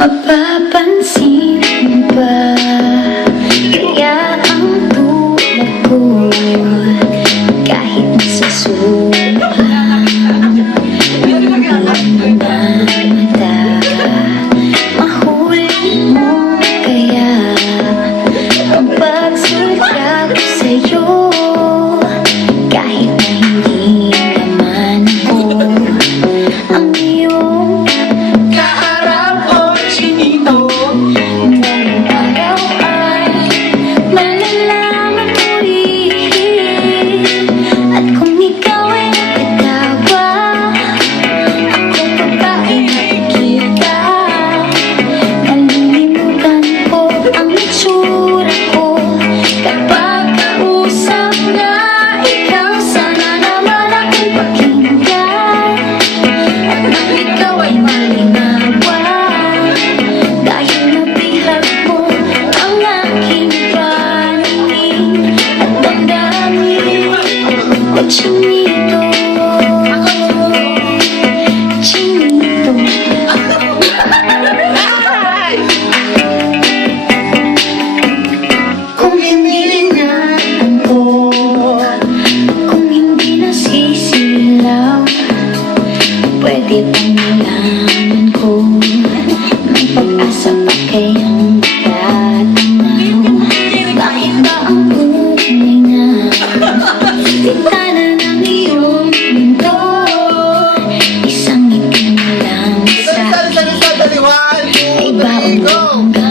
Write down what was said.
Mapapansin We go.